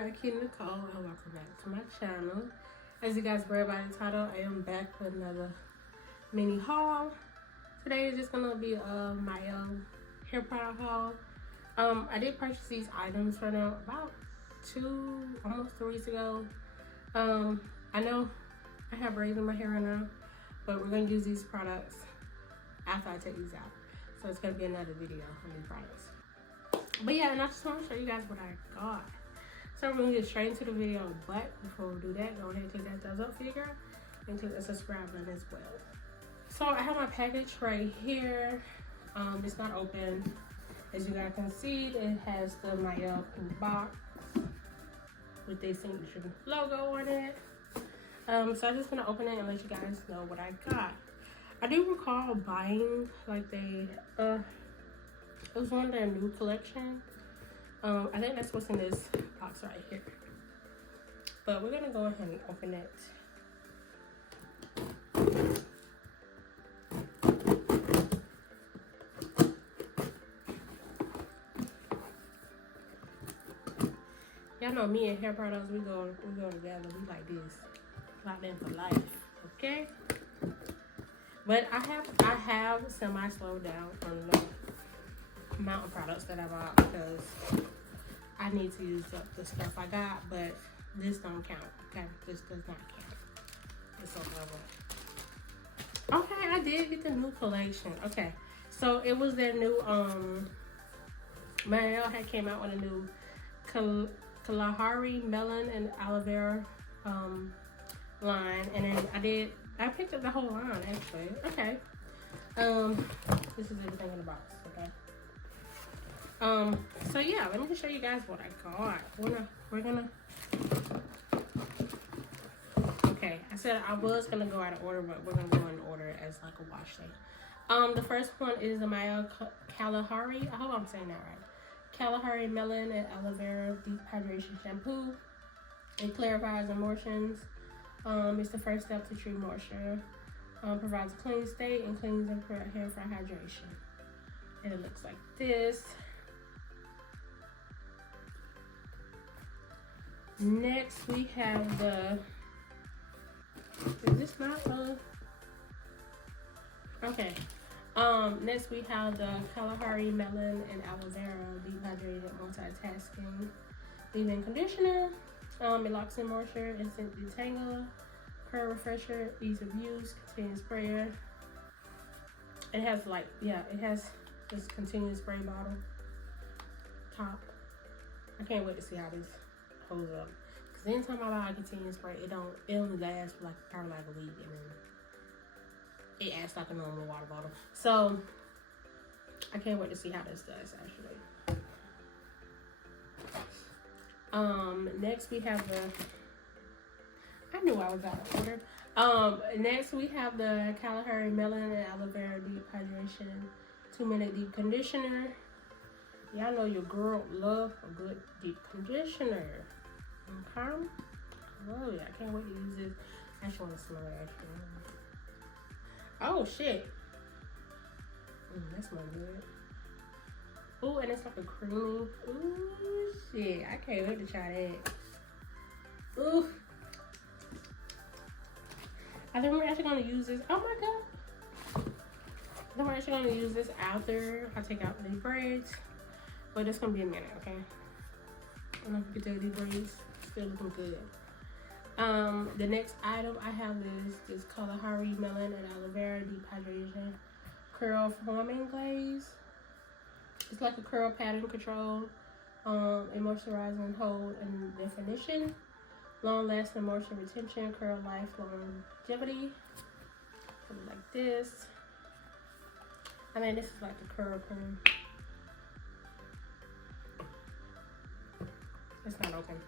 girl, Akina Nicole, and welcome back to my channel. As you guys read by the title, I am back with another mini haul. Today is just gonna be a Mielle hair product haul. I did purchase these items for them about almost 2 weeks ago. I know I have braids in my hair right now, but we're gonna use these products after I take these out. So it's gonna be another video on these products. But yeah, and I just want to show you guys what I got. So we're gonna get straight into the video, but before we do that, go ahead and click that thumbs up for you, girl, and click the subscribe button as well. So I have my package right here. It's not open. As you guys can see, it has the Mielle box with their signature logo on it. So I'm just gonna open it and let you guys know what I got. I do recall buying like it was one of their new collection. I think that's what's in this box right here. But we're gonna go ahead and open it. Y'all know me and hair products, we go together. We like this. Locked in for life. Okay? But I have semi-slowed down on the amount of products that I bought because I need to use up the stuff I got, but this don't count. Okay, this does not count. It's on level. Okay, I did get the new collection. Okay, so it was their new Mielle had came out with a new Kalahari melon and aloe vera line, and then I picked up the whole line actually. Okay, this is everything in the box. Okay. So yeah, let me just show you guys what I got. We're gonna okay, I said I was gonna go out of order, but we're gonna go in order as like a wash day. The first one is the Mielle Kalahari. I hope I'm saying that right. Kalahari melon and aloe vera deep hydration shampoo. It clarifies emulsions. It's the first step to true moisture. Provides a clean state and cleans and hair for hydration. And it looks like this. Next we have the, is this not okay. Next we have the Kalahari melon and aloe vera deep hydrated multitasking leave-in conditioner. It locks in moisture, instant detangler, curl refresher, ease of use, continuous sprayer. It has like, yeah, it has this continuous spray bottle top. I can't wait to see how this holds up. Cause anytime I buy a continuous spray, it only lasts for like probably like a week, and then it acts like a normal water bottle. So I can't wait to see how this does actually. Next we have I knew I was out of order. Next we have the Kalahari melon and aloe vera deep hydration 2-minute deep conditioner. Y'all know your girl love a good deep conditioner. Okay? Oh yeah, I can't wait to use this. I actually want to smell it actually. Oh shit. That smells good. Ooh, and it's like a creamy. Ooh, shit. I can't wait to try that. Ooh. I think we're actually going to use this. Oh my god. I think we're actually going to use this after I take out the braids. But it's going to be a minute, okay? I don't know if you can tell these braids still looking good. The next item I have is this Kalahari melon and aloe vera deep hydration curl forming glaze. It's like a curl pattern control, a moisturizing hold and definition, long lasting moisture retention, curl life, longevity. Something like this. I mean, this is like the curl cream. It's not open.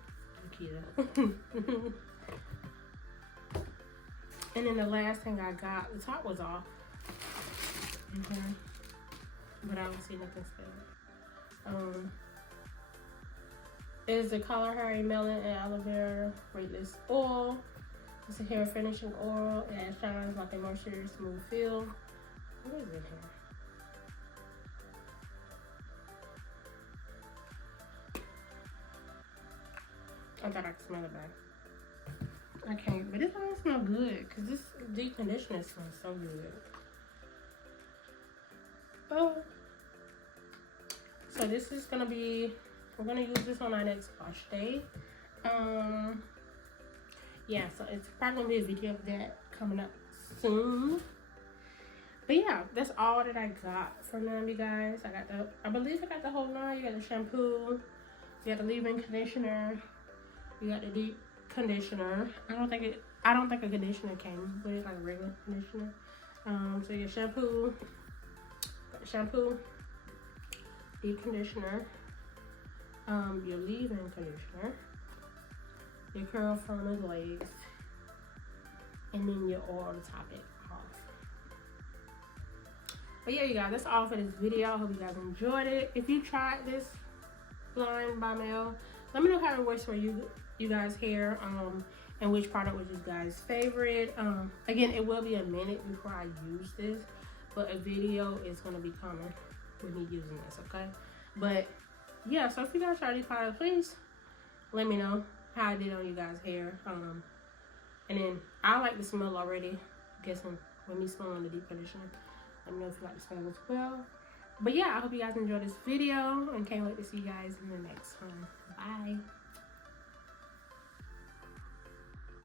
And then the last thing I got, the top was off. But I don't see nothing still. Is the Kalahari melon and aloe vera weightless oil. It's a hair finishing oil. It shines like a moisture smooth feel. What is it here? I thought I could smell it back. I can't, but this don't smell good because this deep conditioner smells so good. Oh. So this is gonna be, we're gonna use this on our next wash day. Yeah, so it's probably gonna be a video of that coming up soon. But yeah, that's all that I got from them, you guys. I believe I got the whole line. You got the shampoo, you got the leave-in conditioner, you got the deep conditioner. I don't think a conditioner came with it, like a regular conditioner. So your shampoo, deep conditioner, your leave-in conditioner, your curl firmer glaze, and then your oil to top it off. But yeah, you guys, that's all for this video. I hope you guys enjoyed it. If you tried this line by Mielle, let me know how it works for you guys' hair, and which product was you guys' favorite. Again, it will be a minute before I use this, but a video is gonna be coming with me using this, okay? But yeah, so if you guys try these products, please let me know how I did on you guys' hair. And then I like the smell already. I'm guessing with me smelling the deep conditioner. Let me know if you like the smell as well. But yeah, I hope you guys enjoyed this video and can't wait to see you guys in the next one. Bye.